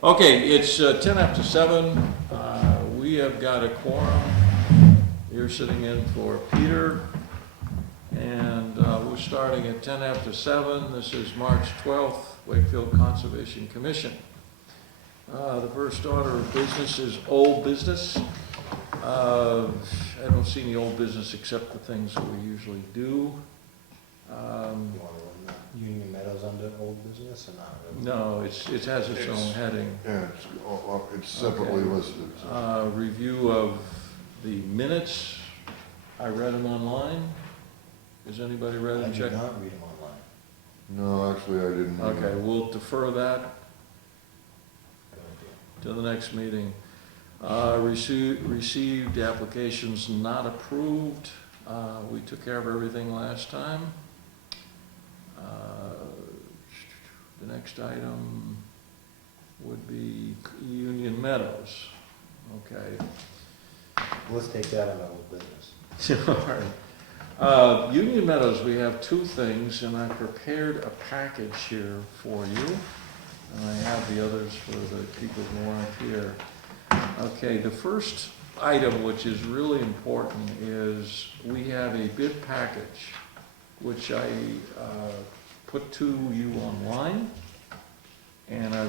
Okay, it's 10 after 7. We have got a quorum. You're sitting in for Peter. And we're starting at 10 after 7. This is March 12th, Wakefield Conservation Commission. The first order of business is old business. I don't see any old business except the things that we usually do. You want to run the Union Meadows under old business or not? No, it has its own heading. Yeah, it's separately Okay. listed. So. Review of the minutes. I read them online. Has anybody read I them? did Check. not read them online. No, actually, I didn't. Okay, we'll defer that Good idea. to the next meeting. Received applications not approved. We took care of everything last time. The next item would be Union Meadows. Okay. Let's take that under old business. All right. Union Meadows, we have two things, and I prepared a package here for you. And I have the others for the people who aren't here. Okay, the first item, which is really important, is we have a bid package, which I put to you online, and I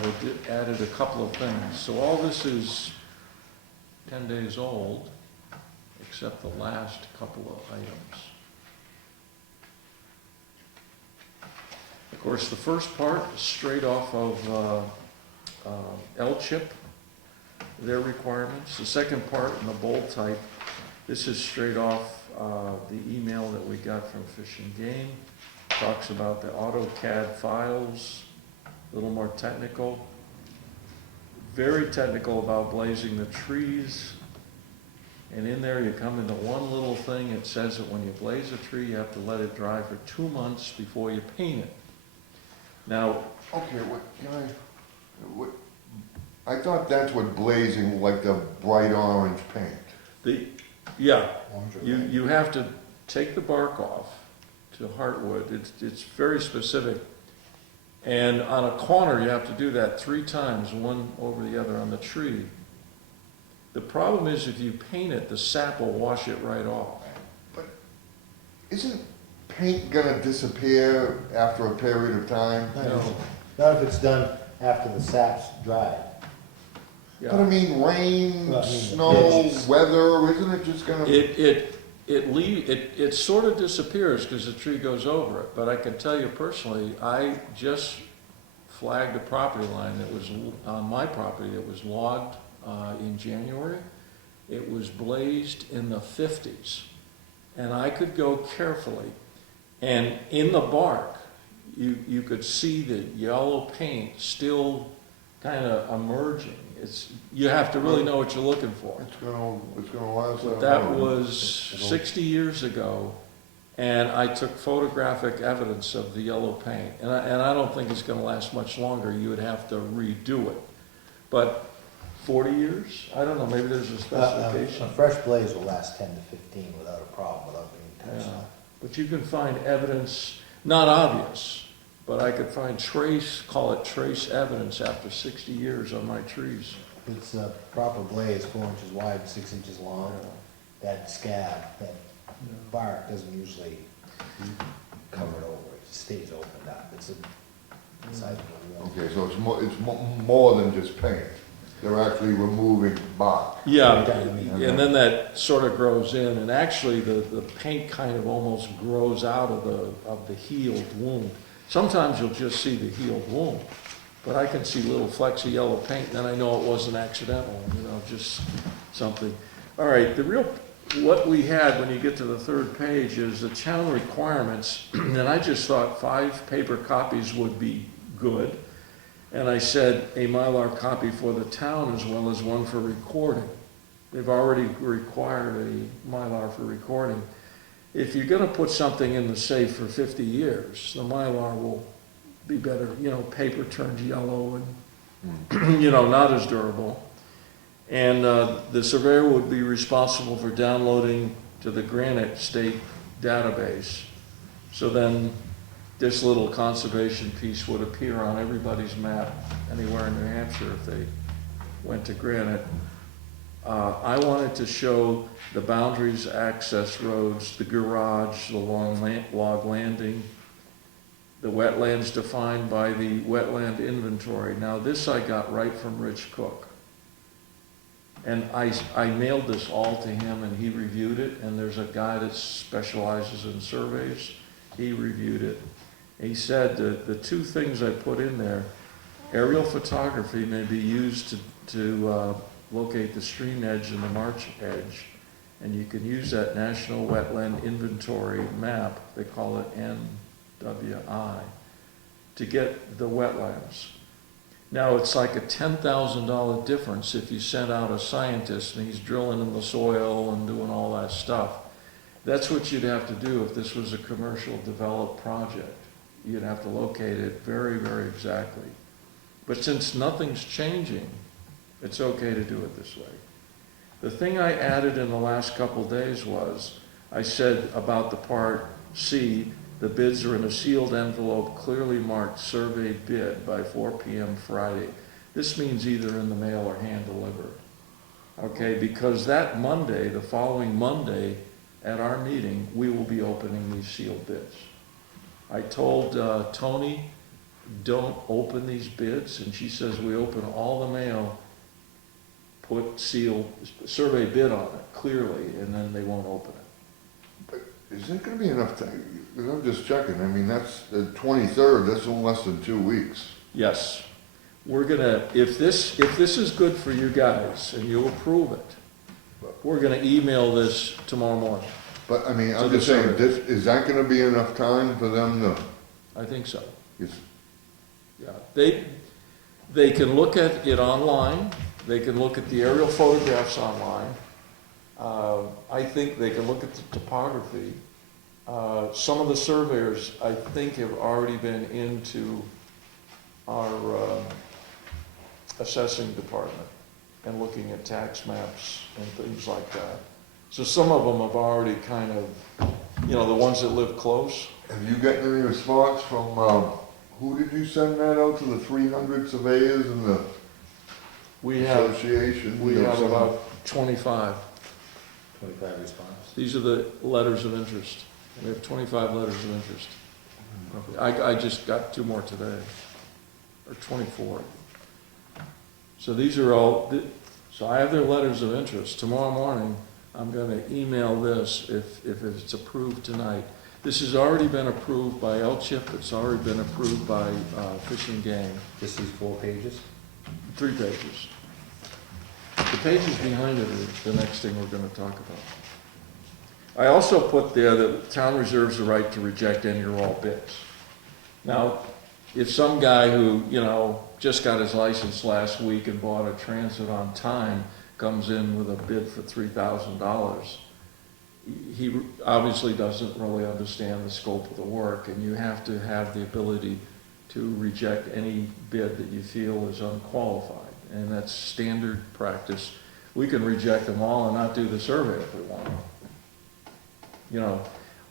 added a couple of things. So all this is 10 days old, except the last couple of items. Of course, the first part is straight off of L-chip, their requirements. The second part in the bold type, this is straight off the email that we got from Fish and Game. Talks about the AutoCAD files, a little more technical. Very technical about blazing the trees. And in there you come into one little thing, it says that when you blaze a tree, you have to let it dry for 2 months before you paint it. Now, Okay, I thought that's what blazing, like the bright orange paint. yeah, Orange or you, red? you have to take the bark off to heartwood. It's very specific. And on a corner, you have to do that 3 times, one over the other on the tree. The problem is if you paint it, the sap will wash it right off. But isn't paint gonna disappear after a period of time? Not if it's done after the sap's dried. But I Yeah. mean, rain, Well, I mean, snow, ditches. weather, isn't it just gonna? It sort of disappears because the tree goes over it. But I can tell you personally, I just flagged a property line that was on my property that was logged in January. It was blazed in the 50s. And I could go carefully, and in the bark, you could see the yellow paint still kind of emerging. You have to really know what you're looking for. It's gonna last that That long. was 60 years ago, and I took photographic evidence of the yellow paint. And I don't think it's gonna last much longer. You would have to redo it. But 40 years? I don't know, maybe there's a A specification. fresh blaze will last 10 to 15 without a problem, without being touched. Yeah. But you can find evidence, not obvious, but I could find call it trace evidence after 60 years on my trees. It's a proper blaze, 4 inches wide, 6 inches long. That scab, that bark doesn't usually cover it over, it stays opened up. It's a sizable wall. Okay, so it's more than just paint. They're actually removing bark. Yeah, Okay. and then that sort of grows in, and actually the paint kind of almost grows out of the healed wound. Sometimes you'll just see the healed wound, but I can see little flecks of yellow paint, and then I know it wasn't accidental, just something. All right, what we had when you get to the third page is the town requirements, and I just thought 5 paper copies would be good. And I said a Mylar copy for the town as well as one for recording. They've already required a Mylar for recording. If you're gonna put something in the safe for 50 years, the Mylar will be better, paper turns yellow and, not as durable. And the surveyor would be responsible for downloading to the Granite State database. So then this little conservation piece would appear on everybody's map anywhere in New Hampshire if they went to Granite. I wanted to show the boundaries, access roads, the garage, the log landing, the wetlands defined by the wetland inventory. Now this I got right from Rich Cook. And I mailed this all to him and he reviewed it, and there's a guy that specializes in surveys. He reviewed it. He said the two things I put in there, aerial photography may be used to locate the stream edge and the marsh edge, and you can use that National Wetland Inventory map, they call it NWI, to get the wetlands. Now it's like a $10,000 difference if you sent out a scientist and he's drilling in the soil and doing all that stuff. That's what you'd have to do if this was a commercial developed project. You'd have to locate it very, very exactly. But since nothing's changing, it's okay to do it this way. The thing I added in the last couple days was, I said about the part C, the bids are in a sealed envelope, clearly marked survey bid by 4 p.m. Friday. This means either in the mail or hand delivered. Okay, because that Monday, the following Monday, at our meeting, we will be opening these sealed bids. I told Tony, don't open these bids, and she says we open all the mail, put sealed, survey bid on it, clearly, and then they won't open it. Is there gonna be enough time? Because I'm just checking, I mean, that's the 23rd, that's in less than 2 weeks. Yes, we're gonna, if this is good for you guys, and you approve it, we're gonna email this tomorrow morning. But, I mean, So I'm the just saying, survey. is that gonna be enough time for them to, I think so, it's, yeah. They can look at it online, they can look at the aerial photographs online. I think they can look at the topography. Some of the surveyors, I think, have already been into our assessing department and looking at tax maps and things like that. So some of them have already kind of, you know, the ones that live close. have you gotten any response from, who did you send that out to, the 300 surveyors and the We have association? We You know, have some- about 25. 25 responses. These are the letters of interest. We have 25 letters of interest. I just got 2 more today, or 24. So these are all, so I have their letters of interest. Tomorrow morning, I'm gonna email this if it's approved tonight. This has already been approved by LCHIP, it's already been approved by Fish and Game. Just these 4 pages? 3 pages. The pages behind it are the next thing we're gonna talk about. I also put there that the town reserves the right to reject any or all bids. Now, if some guy who, you know, just got his license last week and bought a transit on time comes in with a bid for $3,000, he obviously doesn't really understand the scope of the work, and you have to have the ability to reject any bid that you feel is unqualified. And that's standard practice. We can reject them all and not do the survey if we want. You know,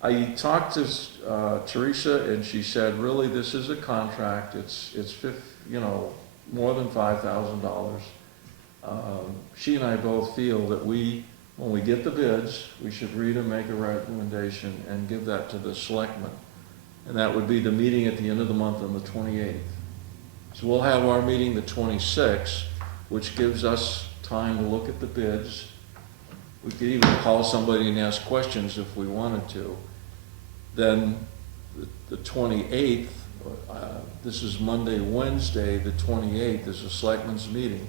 I talked to Teresa, and she said, really, this is a contract. It's you know, more than $5,000. She and I both feel that when we get the bids, we should read and make a recommendation and give that to the selectmen. And that would be the meeting at the end of the month on the 28th. So we'll have our meeting the 26th, which gives us time to look at the bids. We could even call somebody and ask questions if we wanted to. Then the 28th, this is Monday, Wednesday, the 28th is a selectmen's meeting.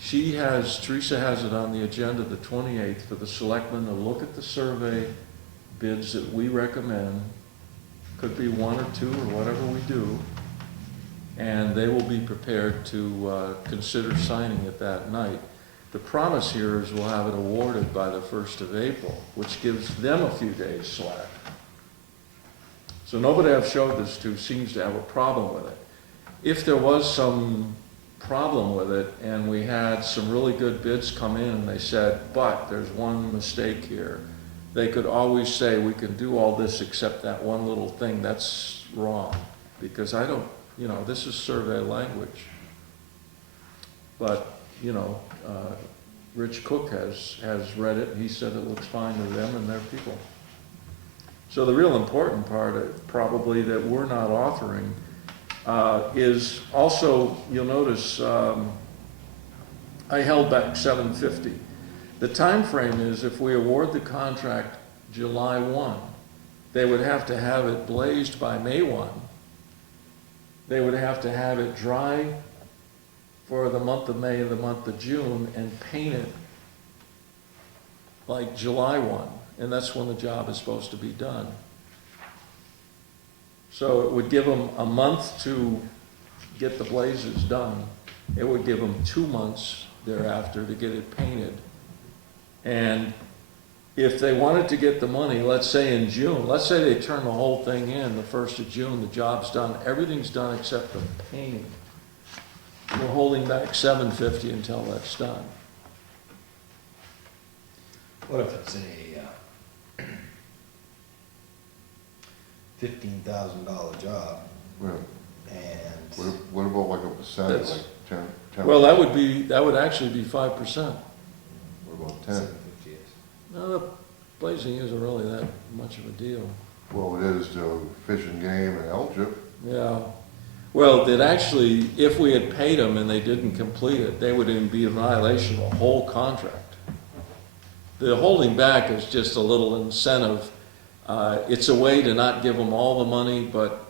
Teresa has it on the agenda the 28th for the selectmen to look at the survey bids that we recommend. Could be 1 or 2 or whatever we do. And they will be prepared to consider signing it that night. The promise here is we'll have it awarded by the 1st of April, which gives them a few days slack. So nobody I've showed this to seems to have a problem with it. If there was some problem with it and we had some really good bids come in and they said, but there's one mistake here, they could always say, we can do all this except that one little thing. That's wrong, because I don't, this is survey language. But, Rich Cook has read it, and he said it looks fine to them and their people. So the real important part, probably, that we're not authoring, is also, you'll notice, I held back $750. The time frame is, if we award the contract July 1, they would have to have it blazed by May 1. They would have to have it dry for the month of May and the month of June, and paint it like July 1, and that's when the job is supposed to be done. So it would give them a month to get the blazes done. It would give them 2 months thereafter to get it painted. And if they wanted to get the money, let's say in June, let's say they turn the whole thing in the 1st of June, the job's done, everything's done except the painting. We're holding back $750 until that's done. What if it's a $15,000 job Yeah. and What about like a percentage, That's- like 10? Well, that would actually be 5%. What about 10? 750 is? No, the blazing isn't really that much of a deal. Well, it is to Fish and Game and Elchip. Yeah. Well, that actually, if we had paid them and they didn't complete it, they would even be in violation of the whole contract. The holding back is just a little incentive. It's a way to not give them all the money, but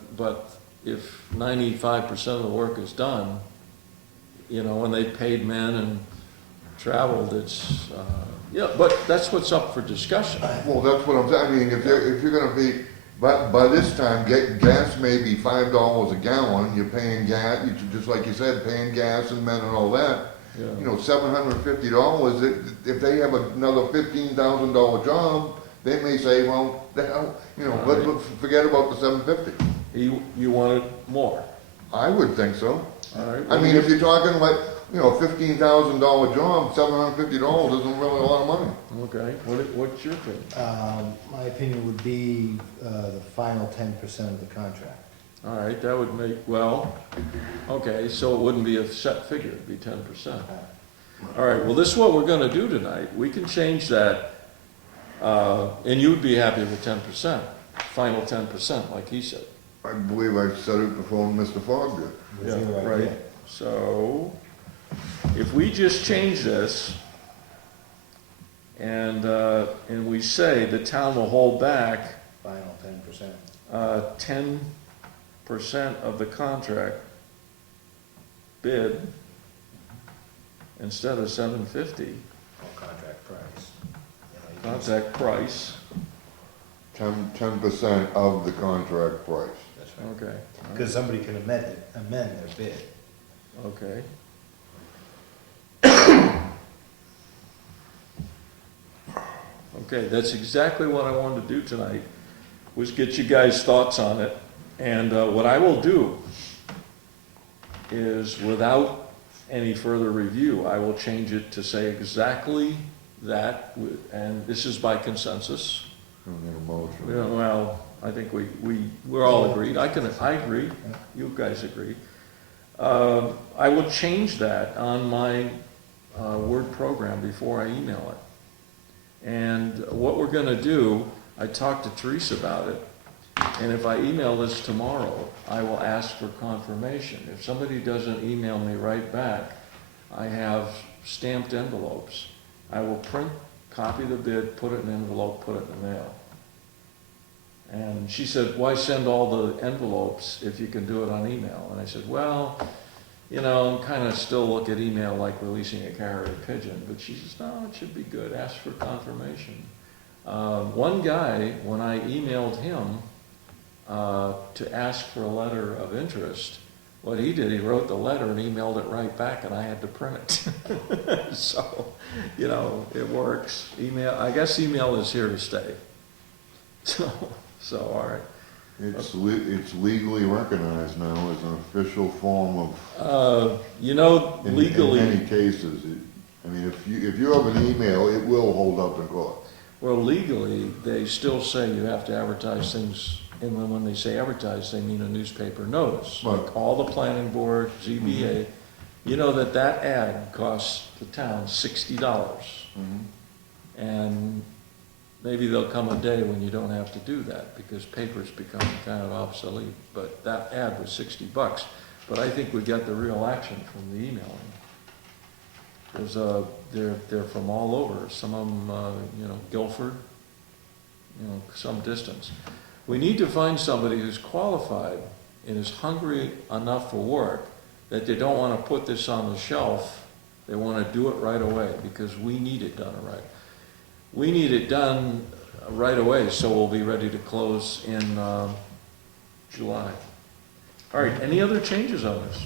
if 95% of the work is done, when they paid men and traveled, it's, but that's what's up for discussion. Well, that's what I'm saying. I mean, if you're gonna be, by this time, gas may be $5 a gallon, you're paying gas, just like you said, paying gas and men and all that. Yeah. $750, if they have another $15,000 job, they may say, well, the hell, let's forget about the $750. You wanted more. I would think so. All right. I mean, if you're talking like, $15,000 job, $750 isn't really a lot of money. Okay, what's your opinion? My opinion would be the final 10% of the contract. All right, that would make, okay, so it wouldn't be a set figure, it'd be 10%. All right, well, this is what we're gonna do tonight. We can change that, and you would be happy with 10%, final 10%, like he said. I believe I said it before Mr. Fogg did. Was Yeah, your right. idea. So, if we just change this, and we say the town will hold back Final 10%. 10% of the contract bid instead of $750, Or contract price. You can contract price, 10% of the contract price. That's right. okay, Because somebody can amend their bid. okay. Okay, that's exactly what I wanted to do tonight, was get you guys' thoughts on it. And what I will do is, without any further review, I will change it to say exactly that, and this is by consensus. I don't need a motion. Yeah, well, I think we're all agreed. I agree, you guys agree. I will change that on my Word program before I email it. And what we're gonna do, I talked to Teresa about it, and if I email this tomorrow, I will ask for confirmation. If somebody doesn't email me right back, I have stamped envelopes. I will print, copy the bid, put it in an envelope, put it in the mail. And she said, why send all the envelopes if you can do it on email? And I said, well, I'm kind of still look at email like releasing a carrier pigeon. But she says, no, it should be good. Ask for confirmation. One guy, when I emailed him to ask for a letter of interest, what he did, he wrote the letter and emailed it right back, and I had to print it. So, it works. I guess email is here to stay. So all right. It's legally recognized now as an official form of, in Legally, many cases. I mean, if you have an email, it will hold up in court. Well, legally, they still say you have to advertise things, and when they say advertise, they mean a newspaper notice. Right. Like all the planning board, ZBA, you know that ad costs the town $60. And maybe there'll come a day when you don't have to do that, because paper's become kind of obsolete. But that ad was $60. But I think we got the real action from the emailing. Because they're from all over, some of them, Guilford, some distance. We need to find somebody who's qualified and is hungry enough for work that they don't want to put this on the shelf. They want to do it right away, because we need it done right. We need it done right away, so we'll be ready to close in July. All right, any other changes on this?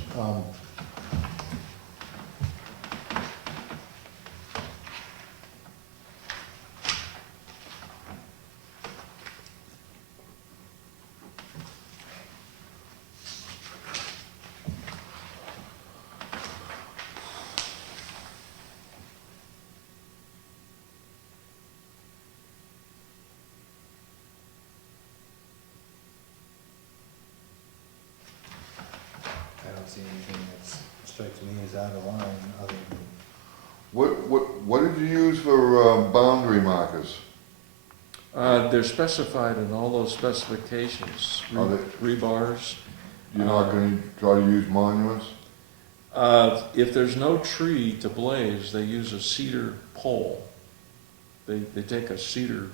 I don't see anything that strikes me as out of line, other than, What did you use for boundary markers? They're specified in all those specifications, Are they? rebars. You're not gonna try to use monuments? If there's no tree to blaze, they use a cedar pole. They take a cedar,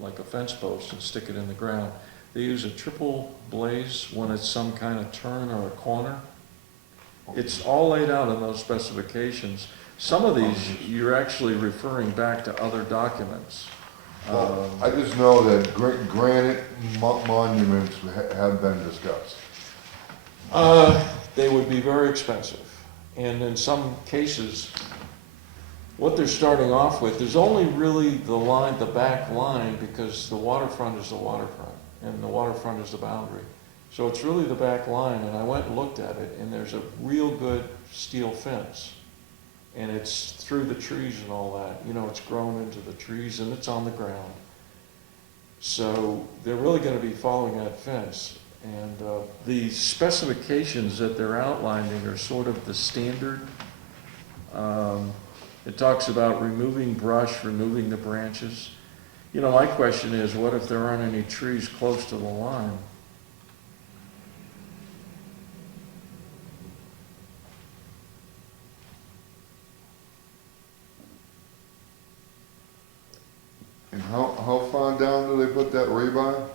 like a fence post, and stick it in the ground. They use a triple blaze when it's some kind of turn or a corner. It's all laid out in those specifications. Some of these, you're actually referring back to other documents. Well, I just know that granite monuments have been discussed. They would be very expensive. And in some cases, what they're starting off with, there's only really the back line, because the waterfront is the waterfront, and the waterfront is the boundary. So it's really the back line, and I went and looked at it, and there's a real good steel fence. And it's through the trees and all that, it's grown into the trees, and it's on the ground. So they're really gonna be following that fence. And the specifications that they're outlining are sort of the standard. It talks about removing brush, removing the branches. My question is, what if there aren't any trees close to the line? And how far down do they put that rebar?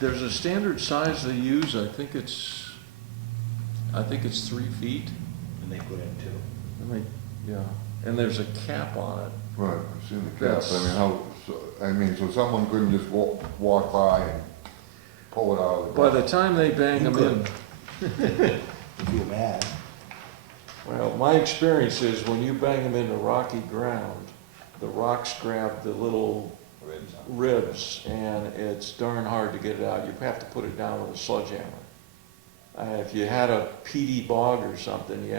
There's a standard size they use, I think it's 3 feet. and they put in two. And there's a cap on it. Right, I've seen the cap, That's- so someone couldn't just walk by and pull it out of the By ground. the time they bang You them in, If you're mad, well, my experience is when you bang them into rocky ground, the rocks grab the little ribs on. ribs, and it's darn hard to get it out. You have to put it down with a sledgehammer. If you had a peaty bog or something,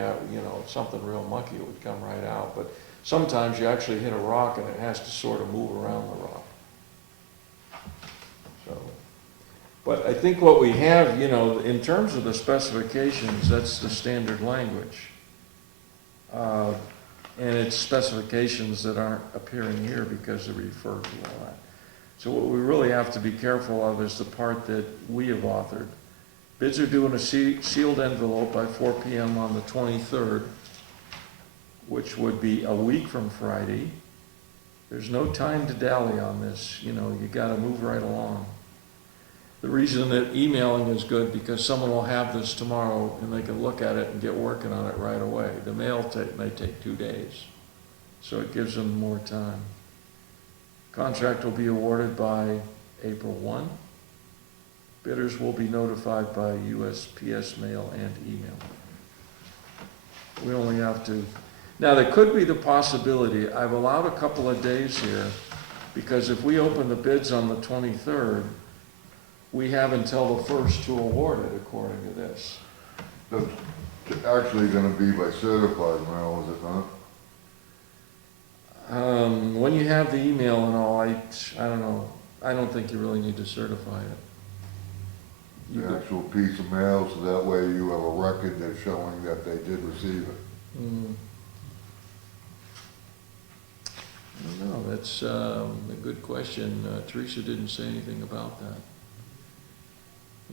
something real mucky, it would come right out. But sometimes you actually hit a rock and it has to sort of move around the rock. So, but I think what we have, in terms of the specifications, that's the standard language. And it's specifications that aren't appearing here because they refer to all that. So what we really have to be careful of is the part that we have authored. Bids are due in a sealed envelope by 4 p.m. on the 23rd, which would be a week from Friday. There's no time to dally on this, you gotta move right along. The reason that emailing is good, because someone will have this tomorrow and they can look at it and get working on it right away. The mail may take 2 days, so it gives them more time. Contract will be awarded by April 1. Bidders will be notified by USPS mail and email. We only have to, now there could be the possibility, I've allowed a couple of days here, because if we open the bids on the 23rd, we have until the 1st to award it, according to this. That's actually gonna be by certified mail, is it not? When you have the email and all, I don't know, I don't think you really need to certify it. You The could- actual piece of mail, so that way you have a record that's showing that they did receive it. I don't know, that's a good question. Teresa didn't say anything about that.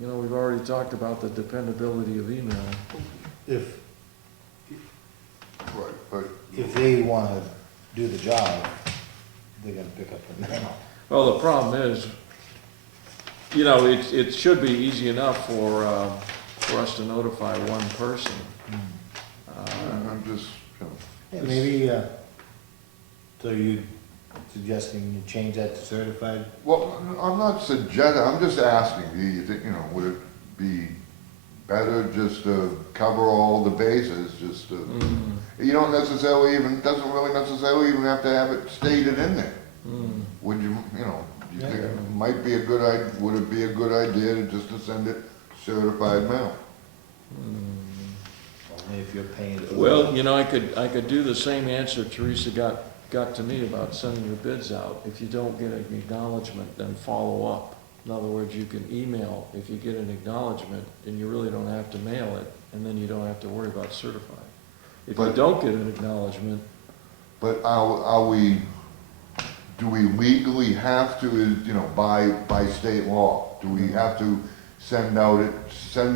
You know, we've already talked about the dependability of email. If, Right, but if they wanna do the job, they're gonna pick up the mail. Well, the problem is, you know, it should be easy enough for us to notify one person. I'm just, you know, Yeah, maybe, so you suggesting you change that to certified? well, I'm not suggesting, I'm just asking, do you think, you know, would it be better just to cover all the bases, just to, you don't necessarily even, doesn't really necessarily even have to have it stated in there. Would you, you know, do you think it might be a good would it be a good idea to just to send it certified mail? Only if you're paying for Well, you know, I could do the same answer Teresa got to me about sending your bids out. If you don't get an acknowledgement, then follow up. In other words, you can email if you get an acknowledgement, and you really don't have to mail it, and then you don't have to worry about certifying. If you But- don't get an acknowledgement, But are we, do we legally have to, you know, by state law? Do we have to send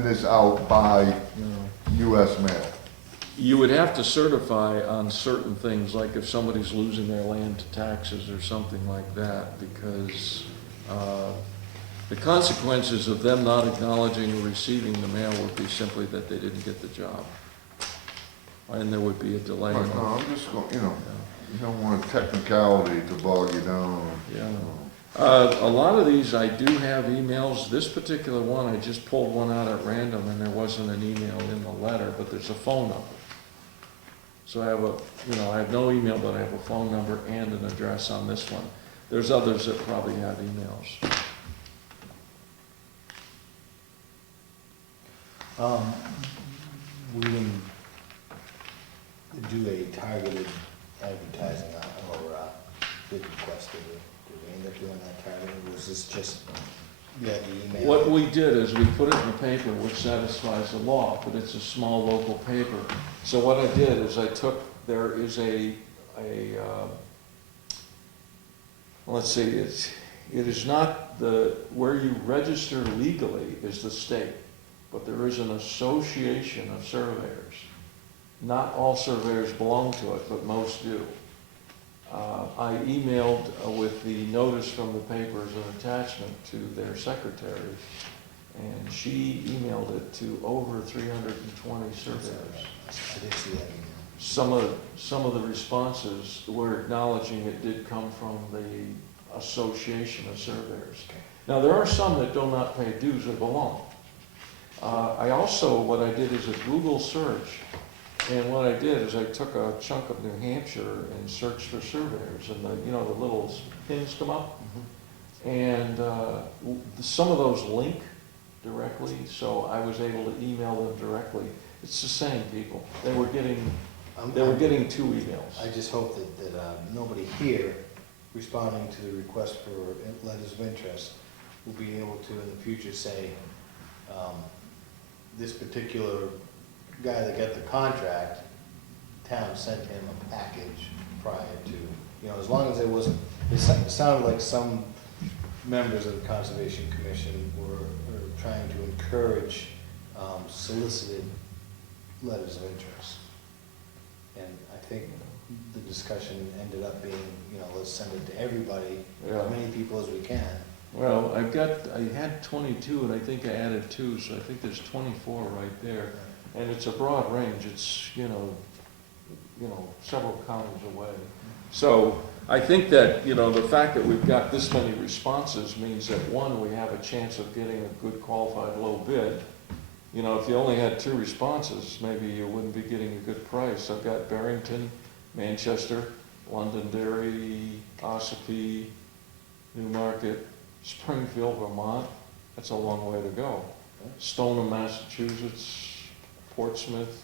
this out by you know, US mail? you would have to certify on certain things, like if somebody's losing their land to taxes or something like that, because the consequences of them not acknowledging or receiving the mail would be simply that they didn't get the job. And there would be a delay. But no, I'm just going, you know, you don't want a technicality to bog you down. Yeah. A lot of these, I do have emails. This particular one, I just pulled one out at random, and there wasn't an email in the letter, but there's a phone number. So I have I have no email, but I have a phone number and an address on this one. There's others that probably have emails. We didn't do a targeted advertising or bid request, did we end up doing that targeted, was this just, the email? What we did is we put it in the paper, which satisfies the law, but it's a small local paper. So what I did is there is let's see, it is not where you register legally is the state, but there is an association of surveyors. Not all surveyors belong to it, but most do. I emailed with the notice from the paper as an attachment to their secretary, and she emailed it to over 320 surveyors. I did see that email. Some of the responses were acknowledging it did come from the association of surveyors. Now, there are some that do not pay dues or belong. I also, what I did is a Google search, and what I did is I took a chunk of New Hampshire and searched for surveyors, and the little pins come up, and some of those link directly, so I was able to email them directly. It's the same people. They were getting 2 emails. I just hope that nobody here responding to the request for letters of interest will be able to in the future say, this particular guy that got the contract, town sent him a package prior to, as long as it wasn't, it sounded like some members of the Conservation Commission were trying to encourage solicited letters of interest. And I think the discussion ended up being, let's send it to everybody, Yeah. as many people as we can. Well, I had 22, and I think I added 2, so I think there's 24 right there. And it's a broad range, it's, several counties away. So I think that, the fact that we've got this many responses means that, one, we have a chance of getting a good qualified low bid. If you only had 2 responses, maybe you wouldn't be getting a good price. I've got Barrington, Manchester, Londonderry, Ossipee, Newmarket, Springfield, Vermont. That's a long way to go. Stoneham, Massachusetts, Portsmouth,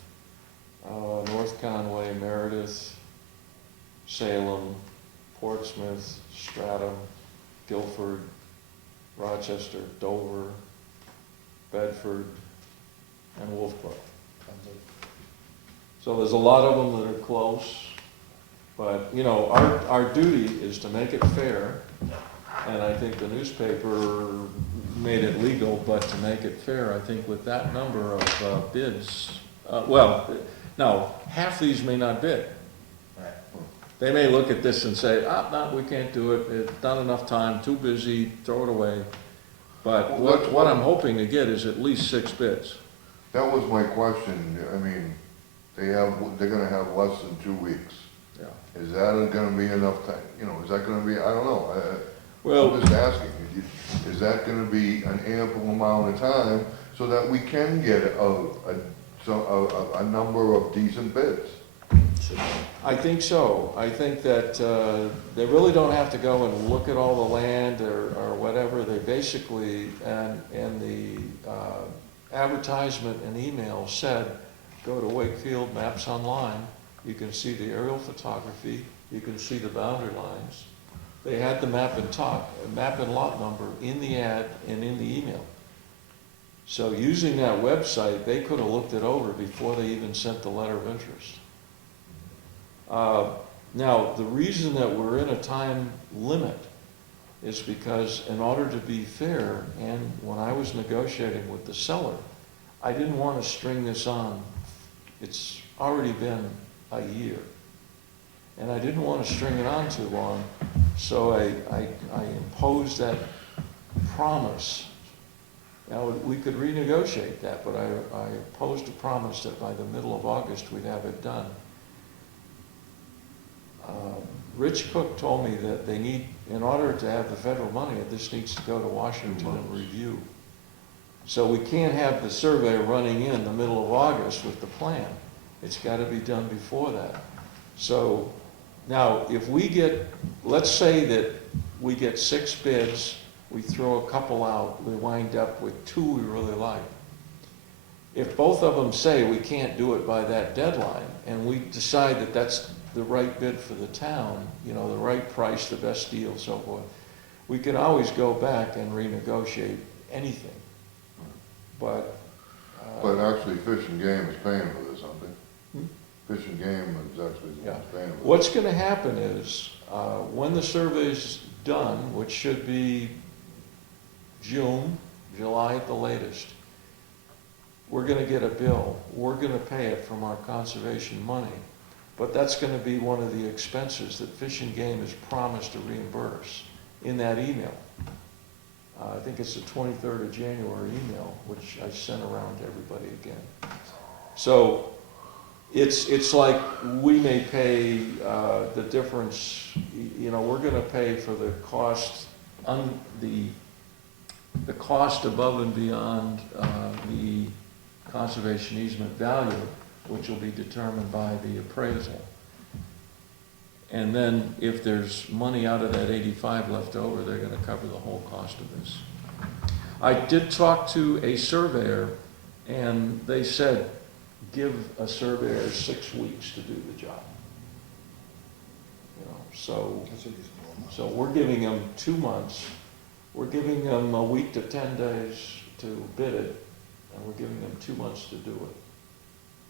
North Conway, Meredith, Salem, Portsmouth, Stratham, Guilford, Rochester, Dover, Bedford, and Wolfboro. So there's a lot of them that are close, but, you know, our duty is to make it fair, and I think the newspaper made it legal, but to make it fair, I think with that number of bids, no, half these may not bid. Right. They may look at this and say, no, we can't do it, it's not enough time, too busy, throw it away. But Well, what I'm hoping to get is at least 6 bids. That was my question, I mean, they're gonna have less than 2 weeks. Yeah. Is that gonna be enough time, you know, is that gonna be, I don't know, Well, I'm just asking, is that gonna be an ample amount of time so that we can get a number of decent bids? I think so. I think that they really don't have to go and look at all the land or whatever. They basically, and the advertisement and email said, go to Wakefield Maps Online. You can see the aerial photography. You can see the boundary lines. They had the map and lot number in the ad and in the email. So using that website, they could have looked it over before they even sent the letter of interest. Now, the reason that we're in a time limit is because in order to be fair, and when I was negotiating with the seller, I didn't want to string this on. It's already been a year. And I didn't want to string it on too long, so I imposed that promise. Now, we could renegotiate that, but I imposed a promise that by the middle of August, we'd have it done. Rich Cook told me that they need, in order to have the federal money, this needs to go to Washington and review. So we can't have the survey running in the middle of August with the plan. It's got to be done before that. So now, if we get, let's say that we get 6 bids, we throw a couple out, we wind up with 2 we really like. If both of them say we can't do it by that deadline, and we decide that that's the right bid for the town, you know, the right price, the best deal, so forth, we can always go back and renegotiate anything. But actually, Fish and Game is paying for this, aren't they? Fish and Game is actually the ones paying for this. What's going to happen is, when the survey's done, which should be June, July at the latest, we're going to get a bill. We're going to pay it from our conservation money. But that's going to be one of the expenses that Fish and Game has promised to reimburse in that email. I think it's the 23rd of January email, which I sent around to everybody again. So it's like we may pay the difference, you know, we're going to pay for the cost, the cost above and beyond the conservation easement value, which will be determined by the appraisal. And then if there's money out of that 85 left over, they're going to cover the whole cost of this. I did talk to a surveyor, and they said, give a surveyor 6 weeks to do the job. You know, so we're giving them 2 months. We're giving them a week to 10 days to bid it, and we're giving them 2 months to do it.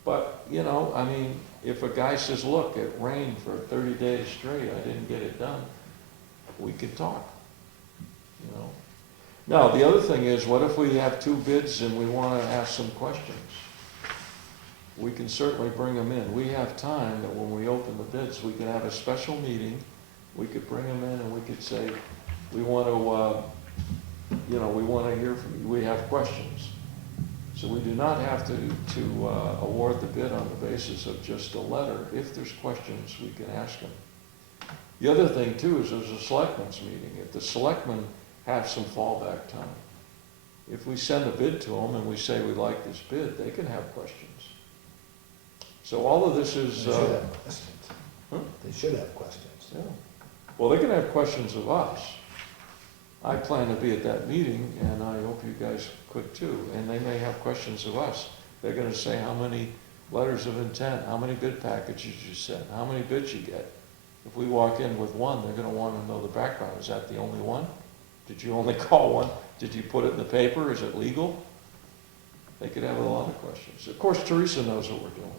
But, you know, I mean, if a guy says, look, it rained for 30 days straight, I didn't get it done, we could talk, you know. Now, the other thing is, what if we have 2 bids and we want to ask some questions? We can certainly bring them in. We have time that when we open the bids, we can have a special meeting, we could bring them in and we could say, we want to, you know, we want to hear from you, we have questions. So we do not have to award the bid on the basis of just a letter. If there's questions, we can ask them. The other thing too is there's a selectmen's meeting. If the selectmen have some fallback time, if we send a bid to them and we say we like this bid, they can have questions. So all of this is... They should have questions. Huh? They should have questions. Yeah. Well, they can have questions of us. I plan to be at that meeting, and I hope you guys could too. And they may have questions of us. They're going to say how many letters of intent, how many bid packages you sent, how many bids you get. If we walk in with one, they're gonna wanna know the background. Is that the only one? Did you only call one? Did you put it in the paper? Is it legal? They could have a lot of questions. Of course, Teresa knows what we're doing.